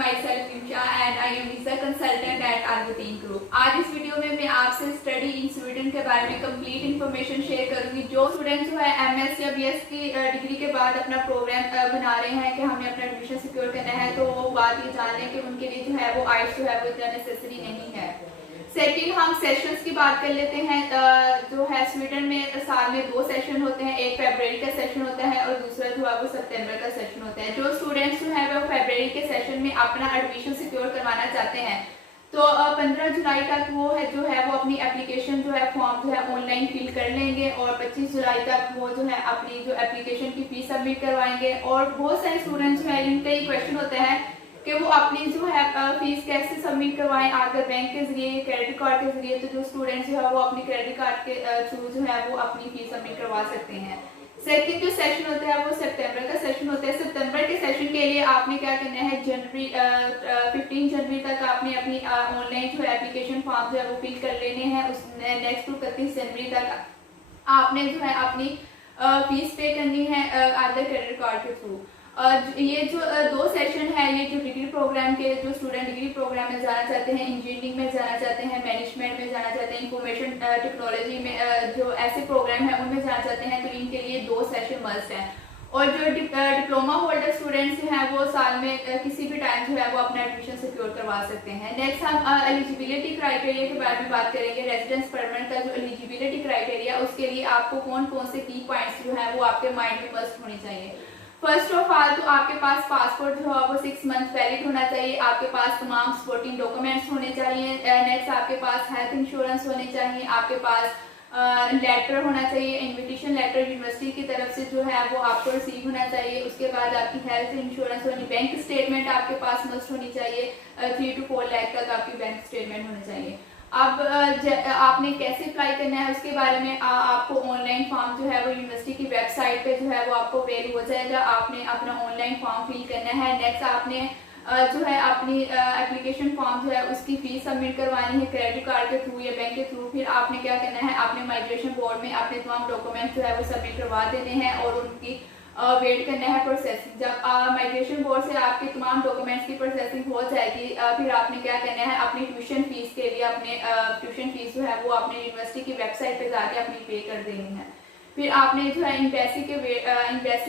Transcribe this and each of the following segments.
My self Insha and I am visa consultant at Albateen group. आज इस video में मैं आपसे स्टडी इन स्वीडन के बारे में कंप्लीट इन्फॉर्मेशन शेयर करूंगी। जो स्टूडेंट जो है एमएस या बीएस की डिग्री के बाद अपना प्रोग्राम बना रहे हैं कि हमें अपना एडमिशन सिक्योर करना है, तो वो बात ये जान लें कि उनके लिए जो है वो आइल्स जो है वो इतना नेसेसरी नहीं है। सेकंड, हम सेशंस की बात कर लेते हैं। जो है स्वीडन में साल में 2 सेशन होते हैं, एक फरवरी का सेशन होता है और दूसरा जो है वो सितंबर का सेशन होता है। जो स्टूडेंट्स जो है वो फरवरी के सेशन में अपना एडमिशन सिक्योर करवाना चाहते हैं तो 15 जुलाई तक वो अपनी एप्लीकेशन जो है फॉर्म जो है ऑनलाइन फिल कर लेंगे और 25 जुलाई तक वो जो है अपनी जो एप्लीकेशन की फीस सबमिट करवाएंगे। और बहुत सारे स्टूडेंट्स जो है इनका ही क्वेश्चन होता है कि वो अपनी जो है फीस कैसे सबमिट करवाएं, आगे बैंक के जरिए, क्रेडिट कार्ड के जरिए। तो जो स्टूडेंट्स जो है वो अपनी क्रेडिट कार्ड के थ्रू जो है वो अपनी फीस सबमिट करवा सकते हैं। सेकंड जो सेशन होता है वो सितंबर का सेशन होता है। सितंबर के सेशन के लिए आपने क्या करना है, 15 जनवरी तक आपने अपनी ऑनलाइन जो है एप्लीकेशन फॉर्म जो है वो फिल कर लेने हैं। उस नेक्स्ट टू 31 जनवरी तक आपने जो है अपनी फीस पे करनी है आगे क्रेडिट कार्ड के थ्रू। ये जो 2 सेशन है, ये जो डिग्री प्रोग्राम के जो स्टूडेंट डिग्री प्रोग्राम में जाना चाहते हैं, इंजीनियरिंग में जाना चाहते हैं, मैनेजमेंट में जाना चाहते हैं, इंफॉर्मेशन टेक्नोलॉजी में जो ऐसे प्रोग्राम है उनमें जाना चाहते हैं, तो इनके लिए 2 सेशन मस्ट हैं। और जो डिप्लोमा होल्डर स्टूडेंट्स हैं वो साल में किसी भी टाइम जो है वो अपना एडमिशन सिक्योर करवा सकते हैं। नेक्स्ट हम एलिजिबिलिटी क्राइटेरिया के बारे में बात करेंगे। रेजिडेंस परमानेंट का जो एलिजिबिलिटी क्राइटेरिया, उसके लिए आपको कौन कौन से की पॉइंट्स जो है वो आपके माइंड में मस्ट होने चाहिए। फर्स्ट ऑफ ऑल तो आपके पास पासपोर्ट जो है वो 6 मंथ वैलिड होना चाहिए, आपके पास तमाम सपोर्टिंग डॉक्यूमेंट्स होने चाहिए। नेक्स्ट आपके पास हेल्थ इंश्योरेंस होने चाहिए, आपके पास लेटर होना चाहिए, इन्विटेशन लेटर यूनिवर्सिटी की तरफ से जो है वो आपको रिसीव होना चाहिए। उसके बाद आपकी हेल्थ इंश्योरेंस होनी, बैंक स्टेटमेंट आपके पास मस्ट होनी चाहिए, 3 to 4 लाख तक आपकी बैंक स्टेटमेंट होनी चाहिए। अब आपने कैसे अप्लाई करना है उसके बारे में आपको ऑनलाइन फॉर्म जो है वो यूनिवर्सिटी की वेबसाइट पे जो है वो आपको अवेल हो जाएगा। आपने अपना ऑनलाइन फॉर्म फिल करना है। नेक्स्ट आपने जो है अपनी एप्लीकेशन फॉर्म जो है उसकी फीस सबमिट करवानी है क्रेडिट कार्ड के थ्रू या बैंक के थ्रू। फिर आपने क्या करना है, आपने माइग्रेशन बोर्ड में अपने तमाम डॉक्यूमेंट जो है वो सबमिट करवा देने हैं और उनकी वेट करना है प्रोसेसिंग। जब माइग्रेशन बोर्ड से आपके तमाम डॉक्यूमेंट्स की प्रोसेसिंग हो जाएगी, फिर आपने क्या करना है, अपनी ट्यूशन फीस के लिए अपने ट्यूशन फीस जो है वो अपने यूनिवर्सिटी की वेबसाइट पे जाके अपनी पे कर देनी है। फिर आपने जो है एम्बेसी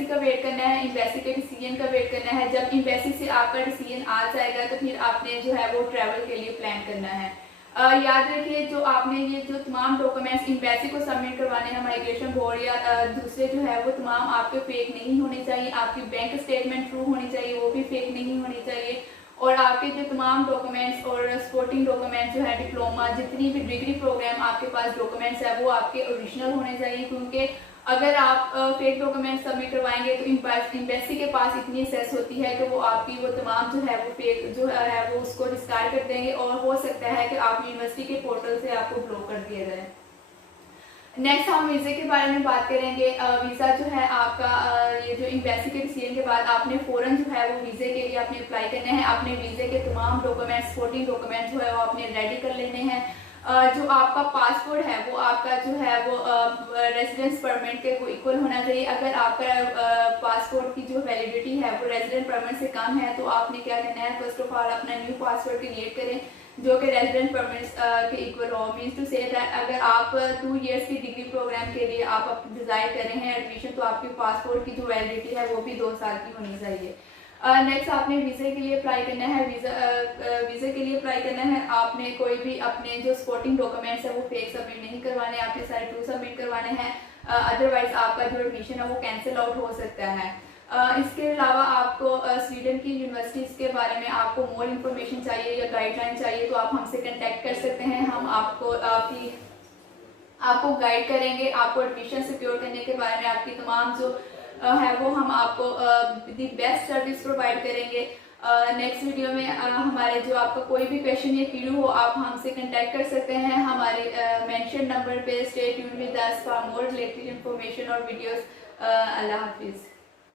का वेट करना है, एम्बेसी के डिसीजन का वेट करना है। जब एम्बेसी से आपका डिसीजन आ जाएगा तो फिर आपने जो है वो ट्रैवल के लिए प्लान करना है। याद रखिए जो आपने ये जो तमाम डॉक्यूमेंट्स एम्बेसी को सबमिट करवाने हैं माइग्रेशन बोर्ड या दूसरे जो है वो तमाम आपके फेक नहीं होने चाहिए। आपकी बैंक स्टेटमेंट ट्रू होनी चाहिए, वो भी फेक नहीं होनी चाहिए। और आपके जो तमाम डॉक्यूमेंट्स और सपोर्टिंग डॉक्यूमेंट्स जो है डिप्लोमा जितनी भी डिग्री प्रोग्राम आपके पास डॉक्यूमेंट्स है वो आपके ओरिजिनल होने चाहिए। क्योंकि अगर आप फेक डॉक्यूमेंट सबमिट करवाएंगे तो एम्बेसी के पास इतनी एक्सेस होती है कि वो आपकी वो तमाम जो है वो फेक जो है वो उसको डिस्कार्ड कर देंगे और हो सकता है कि आप यूनिवर्सिटी के पोर्टल से आपको ब्लॉक कर दिया जाए। नेक्स्ट हम वीज़े के बारे में बात करेंगे। वीज़ा जो है आपका ये जो एम्बेसी के डिसीजन के बाद आपने फ़ौरन जो है वो वीज़े के लिए आपने अप्लाई करना है। अपने वीज़े के तमाम डॉक्यूमेंट्स सपोर्टिंग डॉक्यूमेंट्स जो है वो आपने रेडी कर लेने हैं। जो आपका पासपोर्ट है वो आपका जो है वो रेजिडेंस परमिट के वो इक्वल होना चाहिए। अगर आपका पासपोर्ट की जो वैलिडिटी है वो रेजिडेंट परमिट से कम है तो आपने क्या करना है, फर्स्ट ऑफ ऑल अपना न्यू पासपोर्ट क्रिएट करें जो कि रेजिडेंट परमिट के इक्वल हो। मीन्स टू से दैट अगर आप 2 इयर्स की डिग्री प्रोग्राम के लिए आप डिजायर कर रहे हैं एडमिशन, तो आपके पासपोर्ट की जो वैलिडिटी है वो भी 2 साल की होनी चाहिए। नेक्स्ट आपने वीज़े के लिए अप्लाई करना है। वीज़े के लिए अप्लाई करना है, आपने कोई भी अपने जो सपोर्टिंग डॉक्यूमेंट्स है वो फेक सबमिट नहीं करवाने, आपने सारे ट्रू सबमिट करवाने हैं। अदरवाइज आपका जो एडमिशन है वो कैंसिल आउट हो सकता है। इसके अलावा आपको स्वीडन की यूनिवर्सिटीज़ के बारे में आपको मोर इन्फॉर्मेशन चाहिए या गाइडलाइन चाहिए तो आप हमसे कांटेक्ट कर सकते हैं। हम आपको गाइड करेंगे, आपको एडमिशन सिक्योर करने के बारे में आपकी तमाम जो है वो हम आपको दी बेस्ट सर्विस प्रोवाइड करेंगे। नेक्स्ट वीडियो में हमारे जो आपका कोई भी क्वेश्चन या क्वेरी हो आप हमसे कांटेक्ट कर सकते हैं हमारे मेंशन नंबर पे। Stay tuned with us for more related information और वीडियोस। अल्लाह हाफिज़।